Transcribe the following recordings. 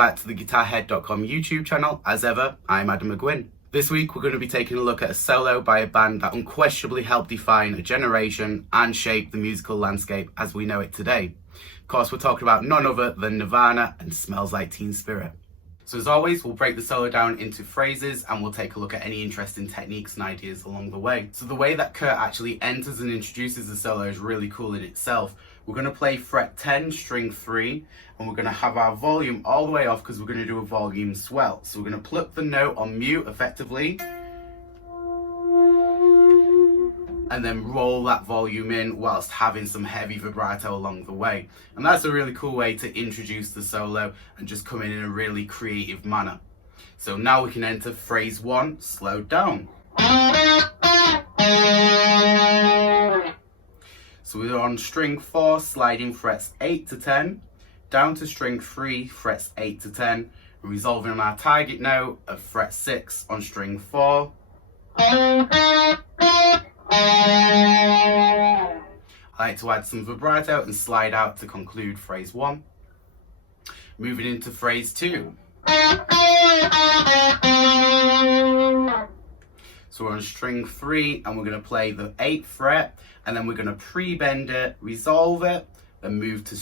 back to the GuitarHead.com YouTube channel. As ever, I'm Adam McGuinn. This week we're going to be taking a look at a solo by a band that unquestionably helped define a generation and shape the musical landscape as we know it today. Of course, we're talking about none other than Nirvana and Smells Like Teen Spirit. So as always, we'll break the solo down into phrases and we'll take a look at any interesting techniques and ideas along the way. So the way that Kurt actually enters and introduces the solo is really cool in itself. We're going to play fret 10, string 3, and we're going to have our volume all the way off because we're going to do a volume swell. So we're going to pluck the note on mute effectively, and then roll that volume in whilst having some heavy vibrato along the way. And that's a really cool way to introduce the solo and just come in a really creative manner. So now we can enter phrase 1, slowed down. So we're on string 4, sliding frets 8 to 10, down to string 3, frets 8 to 10, resolving on our target note of fret 6 on string 4. I like to add some vibrato and slide out to conclude phrase 1. Moving into phrase 2. So we're on string 3 and we're going to play the 8th fret, and then we're going to pre-bend it, resolve it, then move to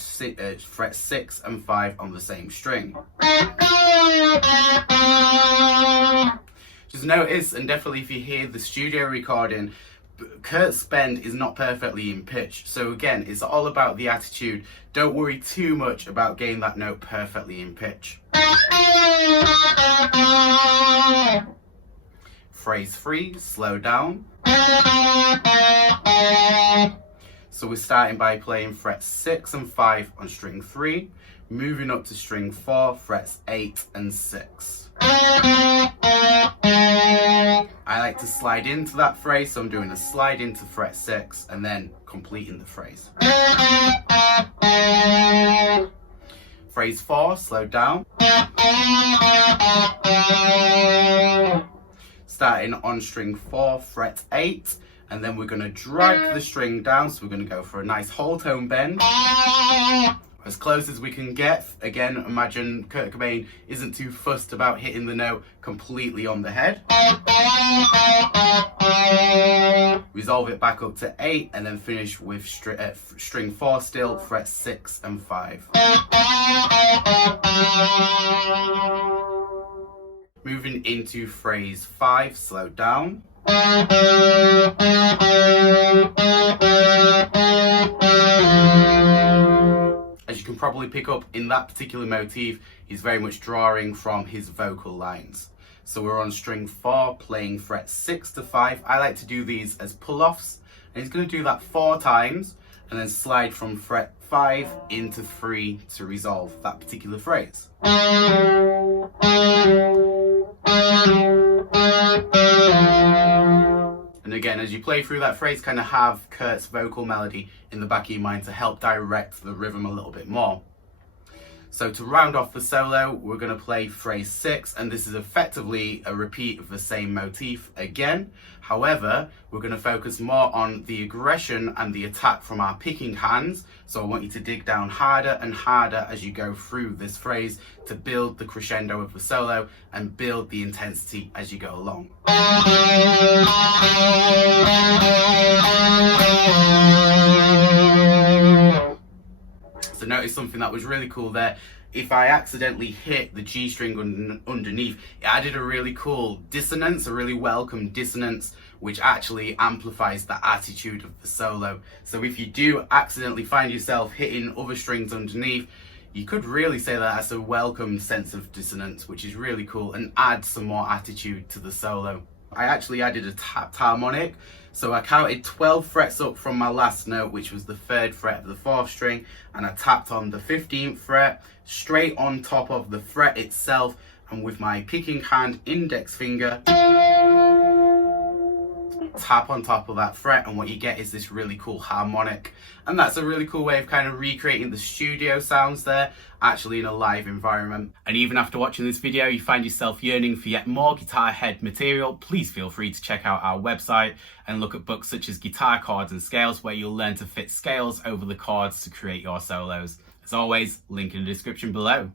fret 6 and 5 on the same string. Just notice, and definitely if you hear the studio recording, Kurt's bend is not perfectly in pitch. So again, it's all about the attitude. Don't worry too much about getting that note perfectly in pitch. Phrase 3, slow down. So we're starting by playing frets 6 and 5 on string 3, moving up to string 4, frets 8 and 6. I like to slide into that phrase, so I'm doing a slide into fret 6 and then completing the phrase. Phrase 4, slow down. Starting on string 4, fret 8, and then we're going to drag the string down, so we're going to go for a nice whole tone bend. As close as we can get. Again, imagine Kurt Cobain isn't too fussed about hitting the note completely on the head. Resolve it back up to 8 and then finish with string 4 still, fret 6 and 5. Moving into phrase 5, slow down. As you can probably pick up in that particular motif, he's very much drawing from his vocal lines. So we're on string 4, playing fret 6 to 5. I like to do these as pull-offs, and he's going to do that 4 times and then slide from fret 5 into 3 to resolve that particular phrase. And again, as you play through that phrase, kind of have Kurt's vocal melody in the back of your mind to help direct the rhythm a little bit more. So to round off the solo, we're going to play phrase 6, and this is effectively a repeat of the same motif again. However, we're going to focus more on the aggression and the attack from our picking hands. So I want you to dig down harder and harder as you go through this phrase to build the crescendo of the solo and build the intensity as you go along. So notice something that was really cool there. If I accidentally hit the G string underneath, it added a really cool dissonance, a really welcome dissonance, which actually amplifies the attitude of the solo. So if you do accidentally find yourself hitting other strings underneath, you could really say that that's a welcome sense of dissonance, which is really cool and adds some more attitude to the solo. I actually added a tapped harmonic, so I counted 12 frets up from my last note, which was the 3rd fret of the 4th string, and I tapped on the 15th fret straight on top of the fret itself, and with my picking hand index finger tap on top of that fret, and what you get is this really cool harmonic. And that's a really cool way of kind of recreating the studio sounds there, actually in a live environment. And even after watching this video, you find yourself yearning for yet more Guitar Head material, please feel free to check out our website and look at books such as Guitar Chords and Scales, where you'll learn to fit scales over the chords to create your solos. As always, link in the description below.